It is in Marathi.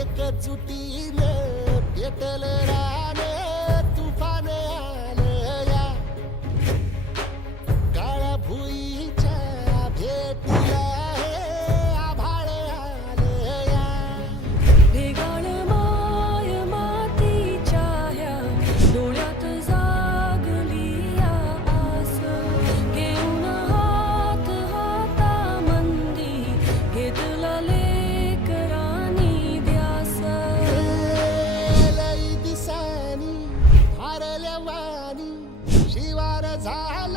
एकजुटीने भेटल रा वाणी शिवार झाला.